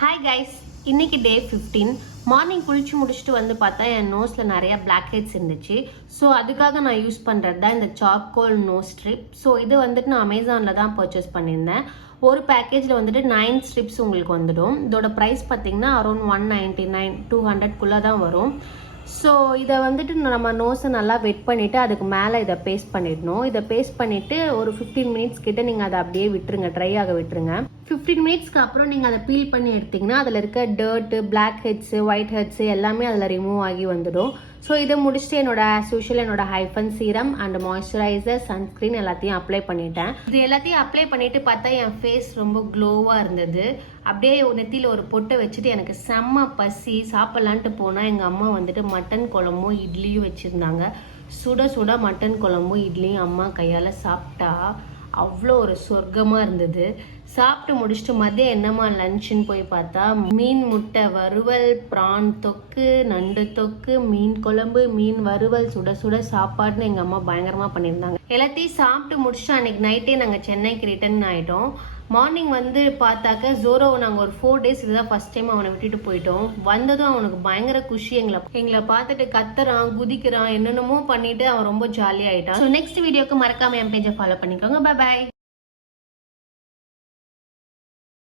Hi guys, இன்னைக்கு டே 15. Morning குளிச்சு முடிச்சுட்டு வந்து பார்த்தா என் நோஸில் நிறைய பிளாக் ஹெட்ஸ் இருந்துச்சு. ஸோ அதுக்காக நான் யூஸ் பண்ணுறது தான் இந்த சார்கோல் நோஸ் ஸ்ட்ரிப். ஸோ இது வந்துட்டு நான் அமேசானில் தான் பர்ச்சேஸ் பண்ணியிருந்தேன். ஒரு பேக்கேஜில் வந்துட்டு 9 ஸ்ட்ரிப்ஸ் உங்களுக்கு வந்துடும். இதோட ப்ரைஸ் பார்த்தீங்கன்னா அரௌண்ட் 199 200 தான் வரும். ஸோ இதை வந்துட்டு நம்ம நோஸை நல்லா வெட் பண்ணிவிட்டு அதுக்கு மேலே இதை பேஸ்ட் பண்ணிடணும். இதை பேஸ்ட் பண்ணிவிட்டு ஒரு 15 மினிட்ஸ் கிட்ட நீங்கள் அதை அப்படியே விட்டுருங்க, ட்ரை ஆக விட்டுருங்க. 15 மினிட்ஸ்க்கு அப்புறம் நீங்கள் அதை பீல் பண்ணி எடுத்திங்கன்னா அதில் இருக்க dirt, black heads, white heads எல்லாமே அதில் ரிமூவ் ஆகி வந்துடும். ஸோ இதை முடிச்சுட்டு என்னோட ஆஸ் யூஷுவல் என்னோட Hyphen serum and moisturiser, sunscreen எல்லாத்தையும் அப்ளை பண்ணிட்டேன். இது எல்லாத்தையும் அப்ளை பண்ணிட்டு பார்த்தா என் ஃபேஸ் ரொம்ப க்ளோவாக இருந்தது. அப்படியே நெத்தியில் ஒரு பொட்டை வச்சுட்டு எனக்கு செம்ம பசி, சாப்பிட்லான்ட்டு போனால் எங்கள் அம்மா வந்துட்டு மட்டன் குழம்பும் இட்லியும் வச்சுருந்தாங்க. சுட சுட மட்டன் குழம்பும் இட்லியும் அம்மா கையால் சாப்பிட்டா அவ்வளோ ஒரு சொர்க்கமாக இருந்தது. சாப்பிட்டு முடிச்சுட்டு மதியம் என்னம்மா லஞ்சுன்னு போய் பார்த்தா மீன் முட்டை வறுவல், ப்ரான் தொக்கு, நண்டு தொக்கு, மீன் குழம்பு, மீன் வறுவல், சுட சுட சாப்பாடுன்னு எங்கள் அம்மா பயங்கரமாக பண்ணியிருந்தாங்க. எல்லாத்தையும் சாப்பிட்டு முடிச்சுட்டு அன்றைக்கி நைட்டே நாங்கள் சென்னைக்கு ரிட்டர்ன் ஆகிட்டோம். மார்னிங் வந்து பார்த்தாக்க ஜோரோவை நாங்கள் ஒரு 4 days இதுதான் ஃபர்ஸ்ட் டைம் அவனை விட்டுட்டு போயிட்டோம். வந்ததும் அவனுக்கு பயங்கர குஷி. எங்களை பார்த்துட்டு கத்துறான், குதிக்கிறான், என்னென்னமோ பண்ணிட்டு அவன் ரொம்ப ஜாலியாகிட்டான். ஸோ நெக்ஸ்ட் வீடியோக்கு மறக்காம என் பேஜை ஃபாலோ பண்ணிக்கோங்க. Bye bye.